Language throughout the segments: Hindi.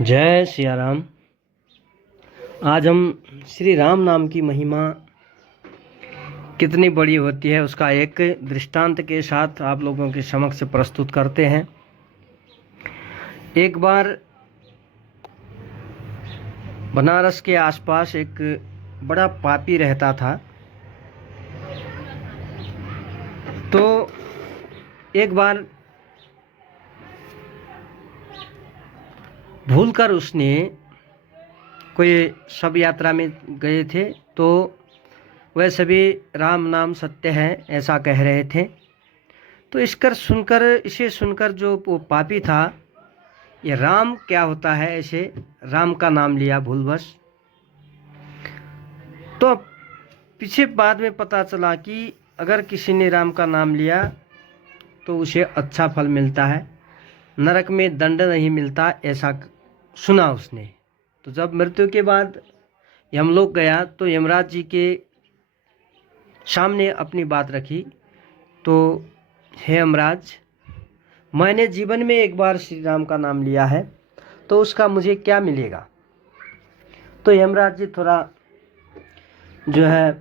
जय सिया राम। आज हम श्री राम नाम की महिमा कितनी बड़ी होती है उसका एक दृष्टांत के साथ आप लोगों के समक्ष प्रस्तुत करते हैं। एक बार बनारस के आसपास एक बड़ा पापी रहता था। तो एक बार भूलकर उसने कोई शव यात्रा में गए थे, तो वह सभी राम नाम सत्य है ऐसा कह रहे थे। तो इसे सुनकर जो वो पापी था, ये राम क्या होता है ऐसे राम का नाम लिया भूलवश। तो पीछे बाद में पता चला कि अगर किसी ने राम का नाम लिया तो उसे अच्छा फल मिलता है, नरक में दंड नहीं मिलता, ऐसा सुना उसने। तो जब मृत्यु के बाद यमलोक गया तो यमराज जी के सामने अपनी बात रखी। तो हे यमराज, मैंने जीवन में एक बार श्री राम का नाम लिया है, तो उसका मुझे क्या मिलेगा? तो यमराज जी थोड़ा जो है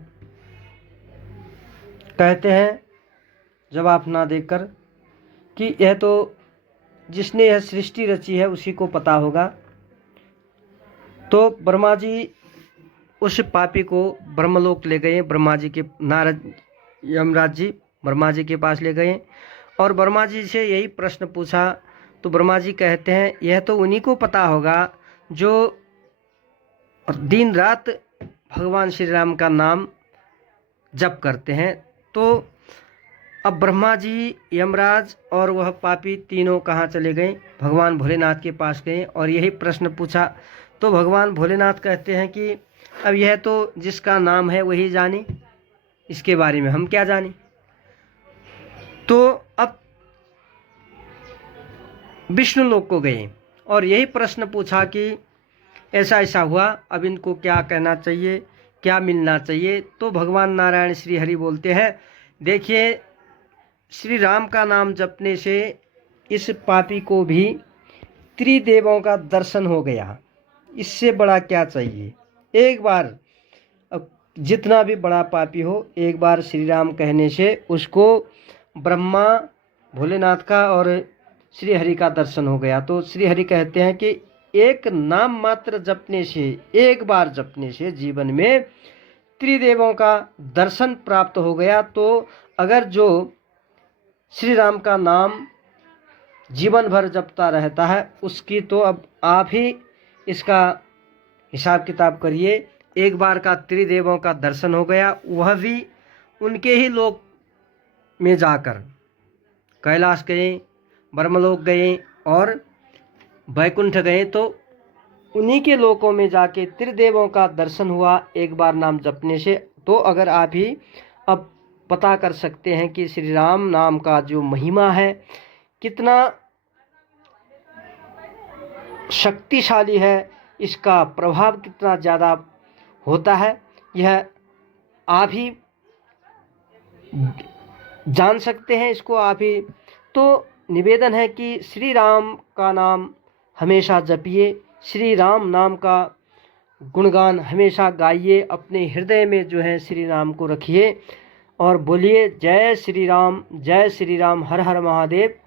कहते हैं जवाब ना देकर कि यह तो जिसने यह सृष्टि रची है उसी को पता होगा। तो ब्रह्मा जी उस पापी को ब्रह्मलोक ले गए। ब्रह्मा जी के यमराज जी ब्रह्मा जी के पास ले गए और ब्रह्मा जी से यही प्रश्न पूछा। तो ब्रह्मा जी कहते हैं यह तो उन्हीं को पता होगा जो दिन रात भगवान श्री राम का नाम जप करते हैं। तो अब ब्रह्मा जी, यमराज और वह पापी तीनों कहाँ चले गए? भगवान भोलेनाथ के पास गए और यही प्रश्न पूछा। तो भगवान भोलेनाथ कहते हैं कि अब यह तो जिसका नाम है वही जाने, इसके बारे में हम क्या जाने। तो अब विष्णु लोक को गए और यही प्रश्न पूछा कि ऐसा ऐसा हुआ, अब इनको क्या कहना चाहिए, क्या मिलना चाहिए। तो भगवान नारायण श्री हरि बोलते हैं, देखिए श्री राम का नाम जपने से इस पापी को भी त्रिदेवों का दर्शन हो गया, इससे बड़ा क्या चाहिए। एक बार अब जितना भी बड़ा पापी हो, एक बार श्री राम कहने से उसको ब्रह्मा, भोलेनाथ का और श्री हरि का दर्शन हो गया। तो श्री हरि कहते हैं कि एक नाम मात्र जपने से, एक बार जपने से जीवन में त्रिदेवों का दर्शन प्राप्त हो गया। तो अगर जो श्री राम का नाम जीवन भर जपता रहता है उसकी तो अब आप ही इसका हिसाब किताब करिए। एक बार का त्रिदेवों का दर्शन हो गया, वह भी उनके ही लोक में जाकर कैलाश गए, ब्रह्मलोक गए और वैकुंठ गए। तो उन्हीं के लोकों में जाके त्रिदेवों का दर्शन हुआ एक बार नाम जपने से। तो अगर आप ही अब पता कर सकते हैं कि श्री राम नाम का जो महिमा है कितना शक्तिशाली है, इसका प्रभाव कितना ज़्यादा होता है, यह आप ही जान सकते हैं। इसको आप ही तो निवेदन है कि श्री राम का नाम हमेशा जपिए, श्री राम नाम का गुणगान हमेशा गाइए, अपने हृदय में जो है श्री राम को रखिए और बोलिए जय श्री राम, हर हर महादेव।